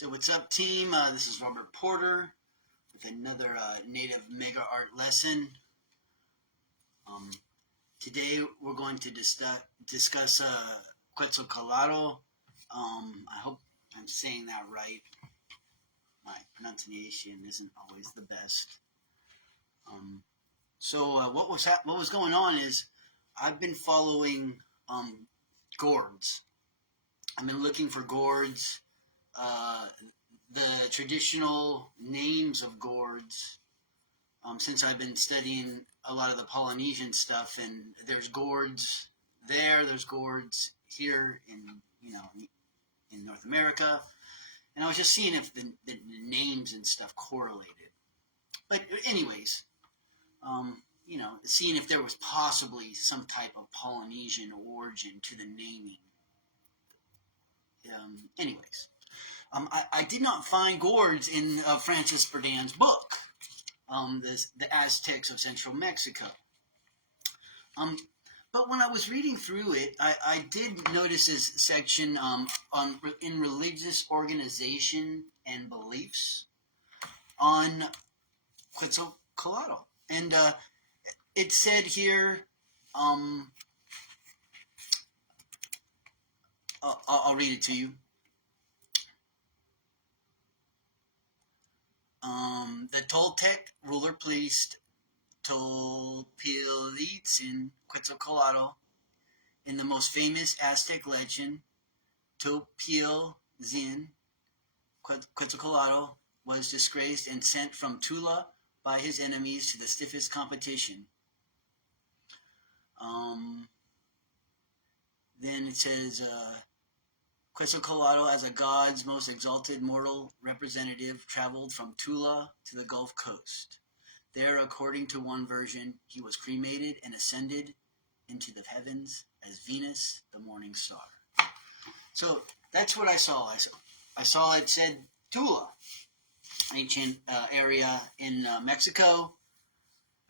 So what's up, team? This is Robert Porter with another native mega art lesson. Today we're going to discuss Quetzalcoatl. I hope I'm saying that right. My pronunciation isn't always the best. What was going on is I've been following gourds. I've been looking for gourds. The traditional names of gourds, since I've been studying a lot of the Polynesian stuff, and there's gourds there's gourds here in North America, and I was just seeing if the names and stuff correlated. But anyways, seeing if there was possibly some type of Polynesian origin to the naming. I did not find gourds in Francis Burdin's book, the Aztecs of Central Mexico. But when I was reading through it, I did notice this section in religious organization and beliefs on Quetzalcoatl. And it said here, I'll read it to you. The Toltec ruler priest Topiltzin Quetzalcoatl, in the most famous Aztec legend, Topiltzin Quetzalcoatl was disgraced and sent from Tula by his enemies to the stiffest competition. Then it says, Quetzalcoatl, as a god's most exalted mortal representative, traveled from Tula to the Gulf Coast. There, according to one version, he was cremated and ascended into the heavens as Venus, the morning star. So that's what I saw. I saw it said Tula, ancient area in Mexico.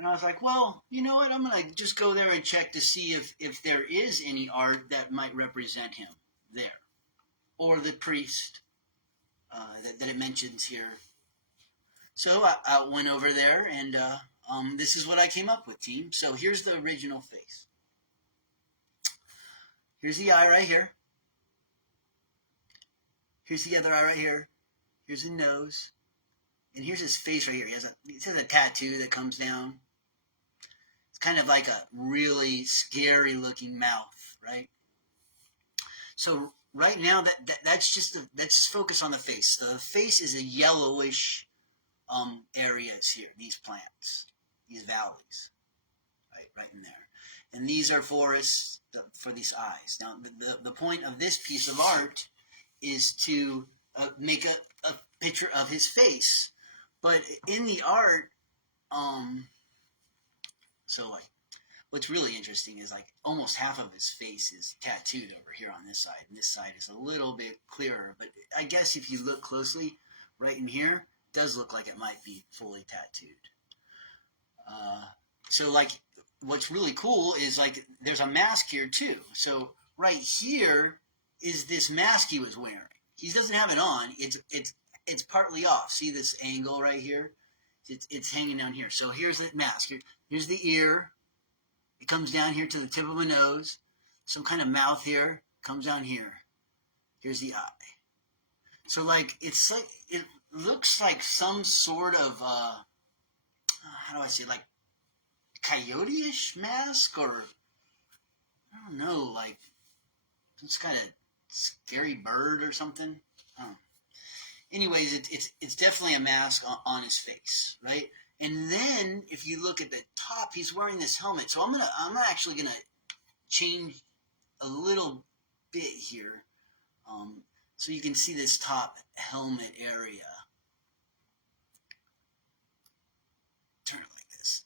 And I was like, well, you know what? I'm going to just go there and check to see if there is any art that might represent him there. Or the priest that it mentions here. So I went over there, and this is what I came up with, team. So here's the original face. Here's the eye right here. Here's the other eye right here. Here's the nose. And here's his face right here. It has a tattoo that comes down. It's kind of like a really scary looking mouth, right? So right now, that's just focus on the face. So the face is a yellowish areas here. These plants, these valleys, right in there, and these are forests for these eyes. Now, the point of this piece of art is to make a picture of his face, but in the art, what's really interesting is almost half of his face is tattooed over here on this side, and this side is a little bit clearer. But I guess if you look closely, right in here, it does look like it might be fully tattooed. What's really cool is there's a mask here too. So right here is this mask he was wearing. He doesn't have it on. It's partly off. See this angle right here? It's hanging down here. So here's the mask. Here's the ear. It comes down here to the tip of my nose. Some kind of mouth here. Comes down here. Here's the eye. So it looks like some sort of how do I say, coyote-ish mask, or I don't know, some kind of scary bird or something. Anyways, it's definitely a mask on his face, right? And then if you look at the top, he's wearing this helmet. So I'm actually gonna change a little bit here, so you can see this top helmet area. Turn it like this.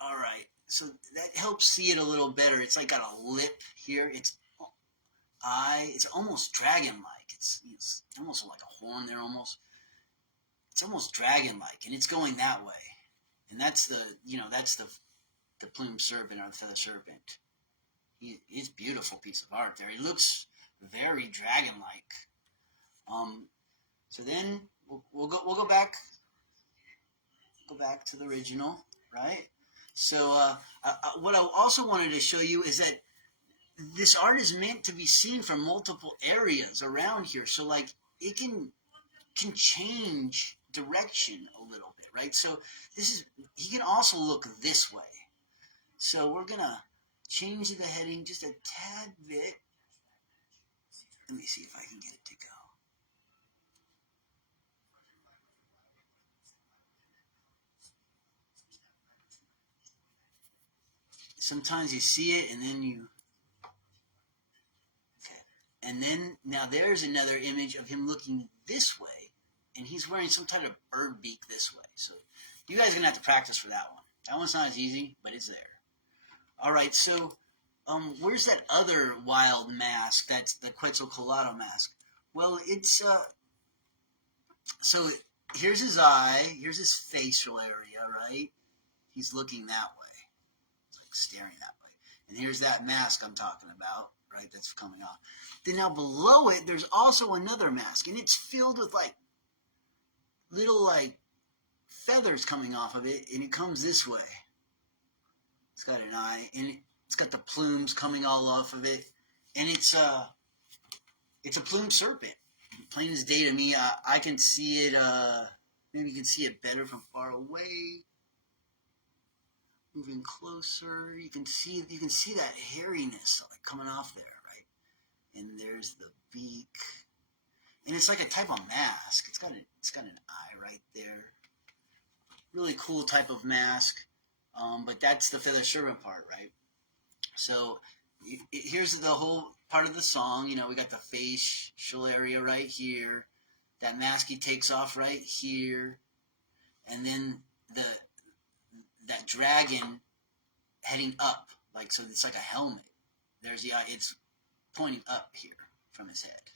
All right, so that helps see it a little better. It's got a lip here. It's almost dragon-like. It's almost like a horn there, almost. It's almost dragon-like, and it's going that way. And that's the Plumed Serpent or the Feather Serpent. He's a beautiful piece of art there. He looks very dragon-like. So then we'll go back to the original, right? So what I also wanted to show you is that this art is meant to be seen from multiple areas around here. So like it can change direction a little bit, right? So he can also look this way. So we're gonna change the heading just a tad bit. Let me see if I can get it to go. Sometimes you see it and then you, okay. And then now there's another image of him looking this way, and he's wearing some kind of bird beak this way. So you guys are gonna have to practice for that one. That one's not as easy, but it's there. All right, so where's that other wild mask? That's the Quetzalcoatl mask. Well, it's so here's his eye, here's his facial area, right? He's looking that way. It's like staring that way. And here's that mask I'm talking about, right? That's coming off. Then now below it, there's also another mask, and it's filled with like little like feathers coming off of it, and it comes this way. It's got an eye, and it's got the plumes coming all off of it, and it's a plumed serpent. Plain as day to me. I can see it. Maybe you can see it better from far away. Moving closer, you can see that hairiness like coming off there, right? And there's the beak, and it's like a type of mask. It's got an eye right there. Really cool type of mask. But that's the feather serpent part, right? So here's the whole part of the song. You know, we got the facial area right here. That mask he takes off right here. And then that dragon heading up. Like, so it's like a helmet. There's the eye. It's pointing up here from his head.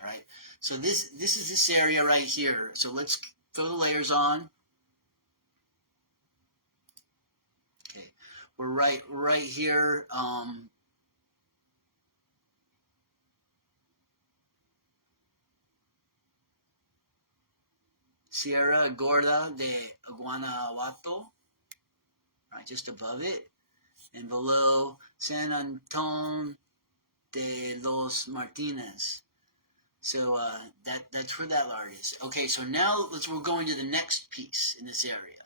All right? So this is this area right here. So let's throw the layers on. We're right here. Sierra Gorda de Guanajuato, right, just above it, and below San Anton de los Martinez. So that's where that art is. Okay, so now we're going to the next piece in this area,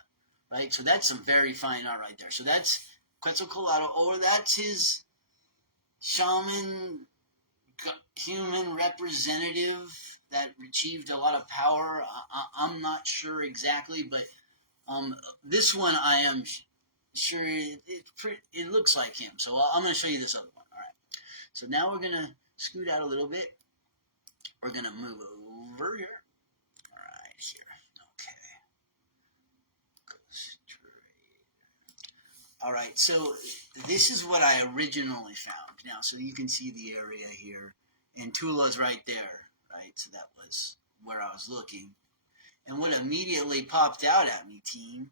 right? So that's some very fine art right there. So that's Quetzalcoatl, or that's his shaman, human representative that achieved a lot of power. I'm not sure exactly, but this one I am sure it looks like him. So I'm going to show you this other one. All right. So now we're going to scoot out a little bit. We're going to move over here. All right, here. Okay. Go straight. All right, so this is what I originally found. Now, so you can see the area here, and Tula's right there, right? So that was where I was looking. And what immediately popped out at me, team,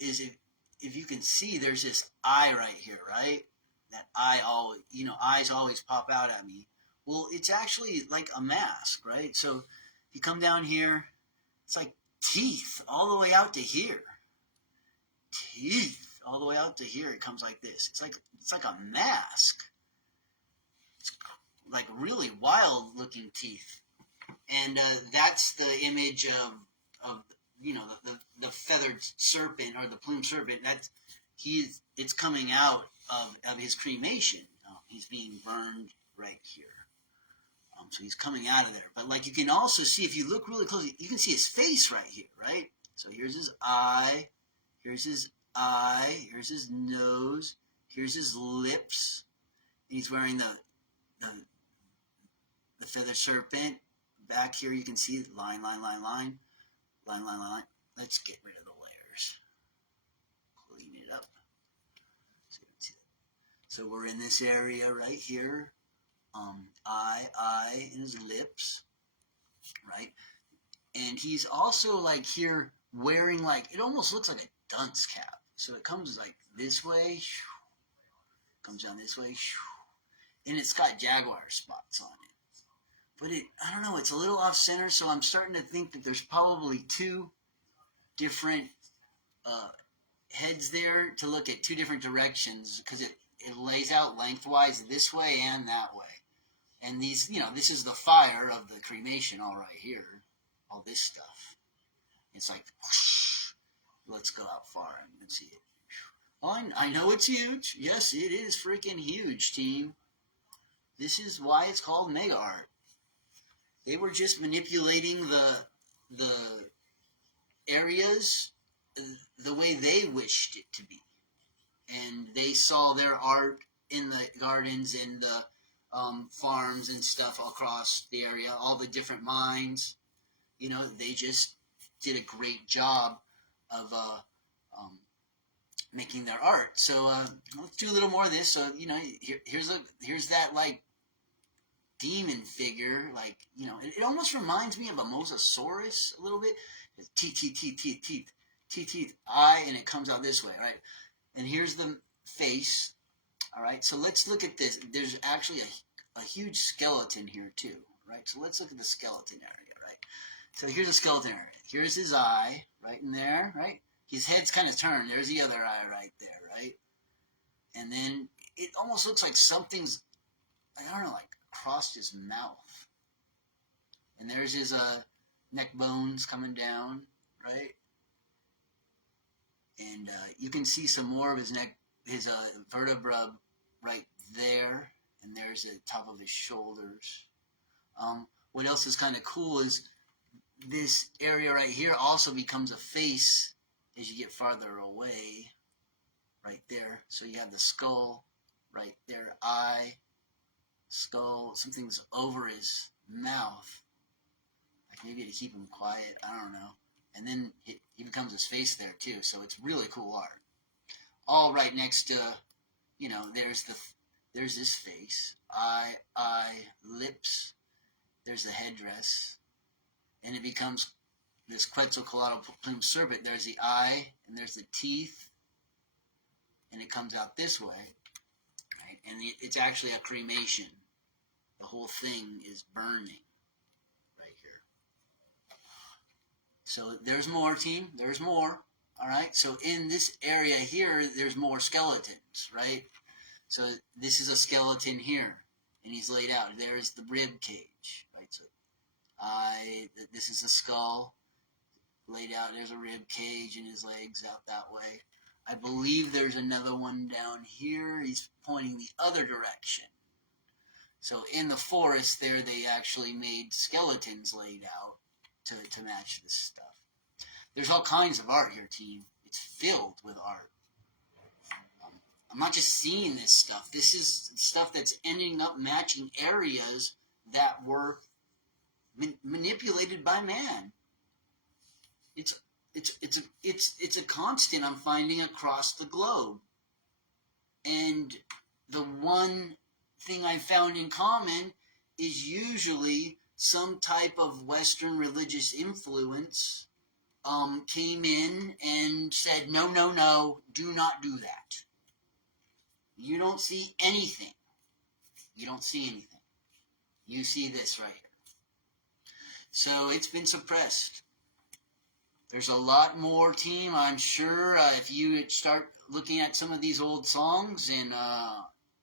is if you can see, there's this eye right here, right? That eye always, eyes always pop out at me. Well, it's actually like a mask, right? So if you come down here, it's like teeth all the way out to here. Teeth all the way out to here. It comes like this. It's like a mask. It's like really wild looking teeth. And that's the image of the feathered serpent, or the plumed serpent. It's coming out of his cremation. He's being burned right here. So he's coming out of there. But like you can also see, if you look really closely, you can see his face right here, right? So here's his eye. Here's his eye. Here's his nose. Here's his lips. And he's wearing the feather serpent. Back here you can see line. Let's get rid of the layers. Clean it up. So we're in this area right here. Eye, and his lips, right? And he's also like here wearing like, it almost looks like a dunce cap. So it comes like this way, comes down this way, and it's got jaguar spots on it. but I don't know, it's a little off center, so I'm starting to think that there's probably two different heads there to look at two different directions, because it lays out lengthwise this way and that way. And these, this is the fire of the cremation all right here. All this stuff. It's like, whoosh. Let's go out far and see it. Oh, I know it's huge. Yes, it is freaking huge, team. This is why it's called mega art. They were just manipulating the areas the way they wished it to be. And they saw their art in the gardens and the farms and stuff across the area, all the different mines. They just did a great job of making their art. So let's do a little more of this. So here's that like demon figure, like it almost reminds me of a mosasaurus a little bit. Teeth, eye, and it comes out this way, right? And here's the face. All right, so let's look at this. There's actually a huge skeleton here too, right? So let's look at the skeleton area, right? So here's the skeleton area. Here's his eye, right in there, right? His head's kind of turned. There's the other eye right there, right? And then it almost looks like something's, I don't know, like across his mouth. And there's his neck bones coming down, right? And you can see some more of his neck, his vertebra right there. And there's the top of his shoulders. What else is kind of cool is this area right here also becomes a face as you get farther away, right there. So you have the skull right there, eye, skull, something's over his mouth. Like maybe to keep him quiet, I don't know. And then he becomes his face there too, so it's really cool art. All right next to, there's this face, eye, lips, there's the headdress, and it becomes this Quetzalcoatl Plumed Serpent. There's the eye, and there's the teeth, and it comes out this way, right? And it's actually a cremation. The whole thing is burning right here. So there's more, team. There's more. All right. So in this area here, there's more skeletons, right? So this is a skeleton here, and he's laid out. There's the rib cage, right? So this is the skull laid out. There's a rib cage and his legs out that way. I believe there's another one down here. He's pointing the other direction. So in the forest there, they actually made skeletons laid out to match this stuff. There's all kinds of art here, team. It's filled with art. I'm not just seeing this stuff. This is stuff that's ending up matching areas that were manipulated by man. It's a constant I'm finding across the globe. And the one thing I found in common is usually some type of Western religious influence came in and said, no, do not do that. You don't see anything. You don't see anything. You see this right here. So it's been suppressed. There's a lot more, team, I'm sure. If you start looking at some of these old songs and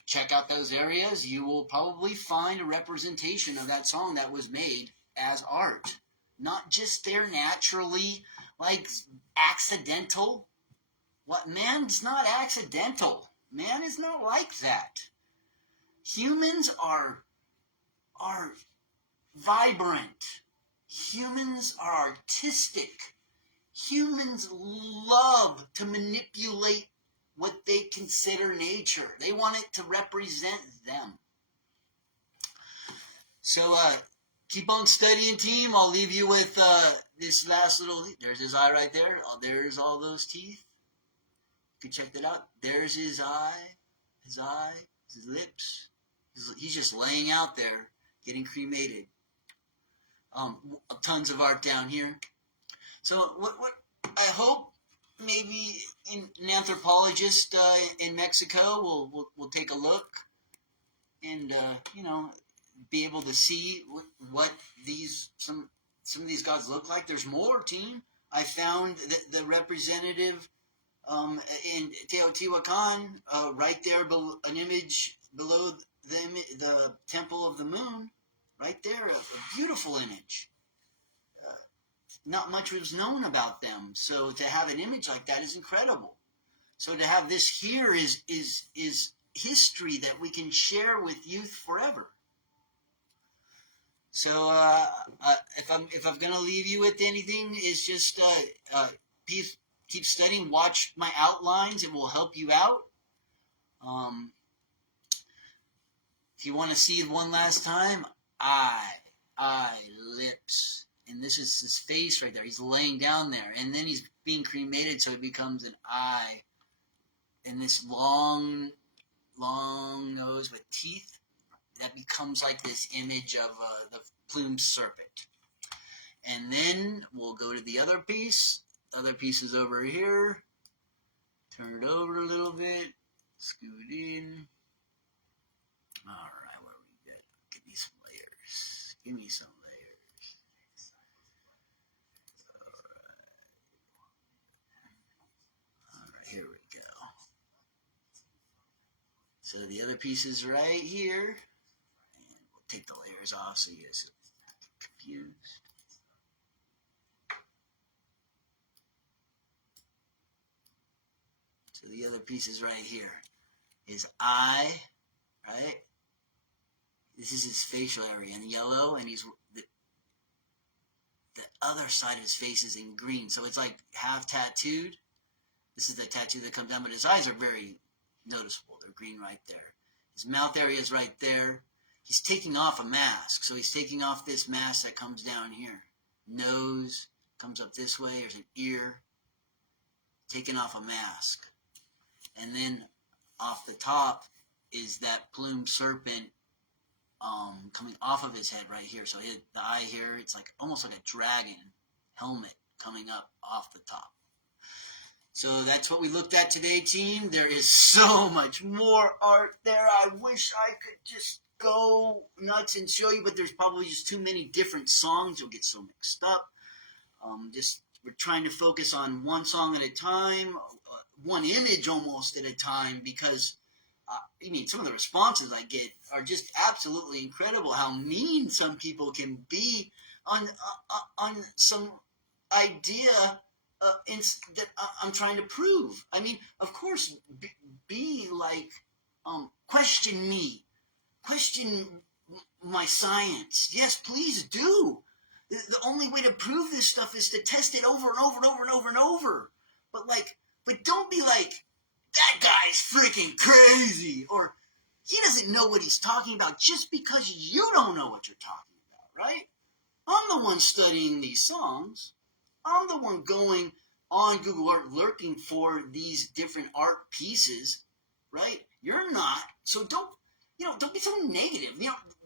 check out those areas, you will probably find a representation of that song that was made as art. Not just there naturally, like accidental. What, man's not accidental. Man is not like that. Humans are vibrant. Humans are artistic. Humans love to manipulate what they consider nature. They want it to represent them. So keep on studying, team. I'll leave you with this last little... There's his eye right there. Oh, there's all those teeth. You can check that out. There's his eye, his lips. He's just laying out there, getting cremated. Tons of art down here. So what I hope maybe an anthropologist in Mexico will take a look, and be able to see what some of these gods look like? There's more, team. I found the representative in Teotihuacan, right there, an image below the Temple of the Moon, right there, a beautiful image. Not much was known about them, so to have an image like that is incredible. So to have this here is history that we can share with youth forever. So if I'm gonna leave you with anything, is just keep studying. Watch my outlines; it will help you out. If you want to see it one last time, eye, lips, and this is his face right there. He's laying down there, and then he's being cremated, so it becomes an eye, and this long nose with teeth. That becomes like this image of the Plumed Serpent. And then we'll go to the other piece. Other piece is over here. Turn it over a little bit. Scoot in. All right, what do we got? Give me some layers. Give me some layers. All right, here we go. So the other piece is right here. Take the layers off so you guys don't get confused. So the other piece is right here. His eye, right? This is his facial area in yellow, and he's the other side of his face is in green. So it's like half tattooed. This is the tattoo that comes down, but his eyes are very noticeable. They're green right there. His mouth area is right there. He's taking off a mask. So he's taking off this mask that comes down here. Nose comes up this way. There's an ear. Taking off a mask. And then off the top is that plumed serpent coming off of his head right here. So the eye here, it's like almost like a dragon helmet coming up off the top. So that's what we looked at today, team. There is so much more art there. I wish I could just go nuts and show you, but there's probably just too many different songs. You'll get so mixed up. We're trying to focus on one song at a time, one image almost at a time, because some of the responses I get are just absolutely incredible. How mean some people can be on some idea that I'm trying to prove. I mean, of course, be like, question me. Question my science. Yes, please do. The only way to prove this stuff is to test it over and over and over and over and over. But don't be like, that guy's freaking crazy, or he doesn't know what he's talking about just because you don't know what you're talking about, right? I'm the one studying these songs. I'm the one going on Google Art looking for these different art pieces, right? You're not. So don't be so negative.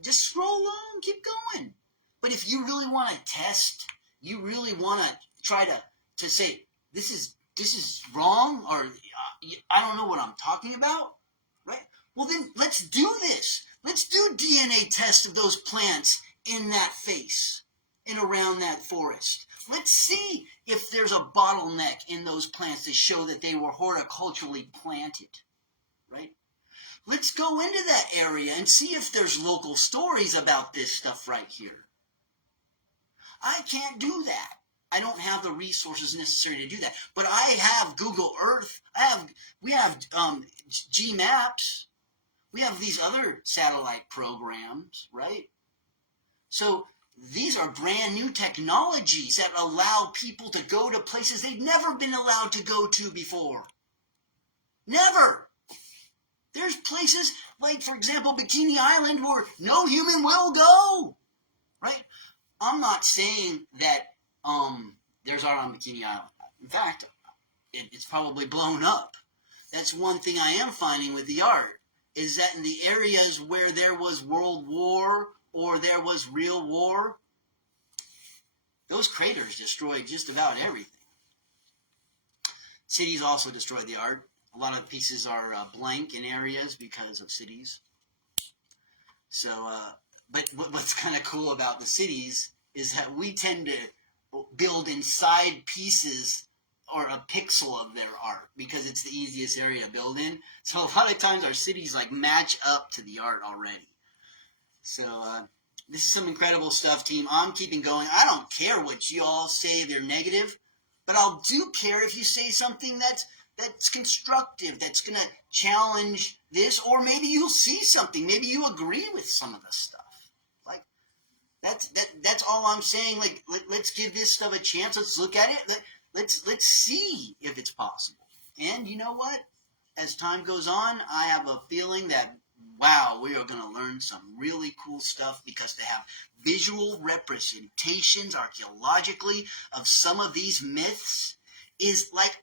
Just scroll on, keep going. But if you really want to test, you really want to try to say, this is wrong, or I don't know what I'm talking about, right? Well, then let's do this. Let's do DNA tests of those plants in that face and around that forest. Let's see if there's a bottleneck in those plants to show that they were horticulturally planted, right? Let's go into that area and see if there's local stories about this stuff right here. I can't do that. I don't have the resources necessary to do that. But I have Google Earth. We have GMaps. We have these other satellite programs, right? So these are brand new technologies that allow people to go to places they've never been allowed to go to before. Never. There's places like, for example, Bikini Island where no human will go, right? I'm not saying that there's art on Bikini Island. In fact, it's probably blown up. That's one thing I am finding with the art, is that in the areas where there was World War or there was real war, those craters destroyed just about everything. Cities also destroyed the art. A lot of the pieces are blank in areas because of cities. So but what's kind of cool about the cities is that we tend to build inside pieces or a pixel of their art because it's the easiest area to build in. So a lot of times our cities like match up to the art already. So this is some incredible stuff, team. I'm keeping going. I don't care what you all say they're negative, but I'll do care if you say something that's constructive, that's going to challenge this, or maybe you'll see something. Maybe you agree with some of the stuff. Like, that's all I'm saying. Like, let's give this stuff a chance. Let's look at it. Let's see if it's possible. And you know what? As time goes on, I have a feeling that, wow, we are going to learn some really cool stuff because they have visual representations archaeologically of some of these myths is like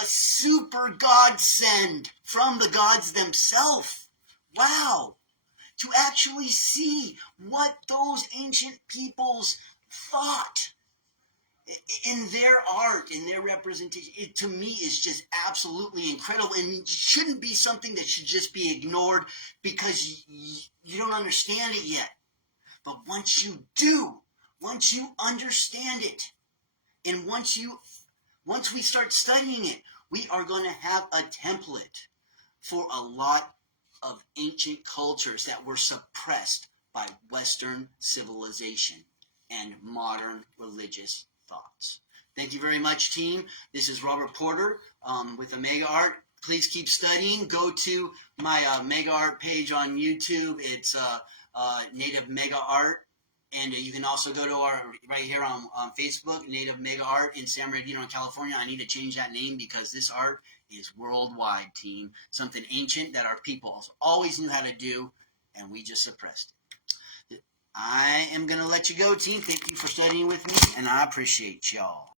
a super godsend from the gods themselves. Wow. To actually see what those ancient peoples thought in their art, in their representation, it to me is just absolutely incredible and shouldn't be something that should just be ignored because you don't understand it yet. But once you do, once you understand it, and once we start studying it, we are going to have a template for a lot of ancient cultures that were suppressed by Western civilization and modern religious thoughts. Thank you very much, team. This is Robert Porter with Omega Art. Please keep studying. Go to my Mega Art page on YouTube. It's Native Mega Art. And you can also go to our, right here on Facebook, Native Mega Art in San Bernardino, California. I need to change that name because this art is worldwide, team. Something ancient that our people always knew how to do, and we just suppressed it. I am going to let you go, team. Thank you for studying with me, and I appreciate y'all.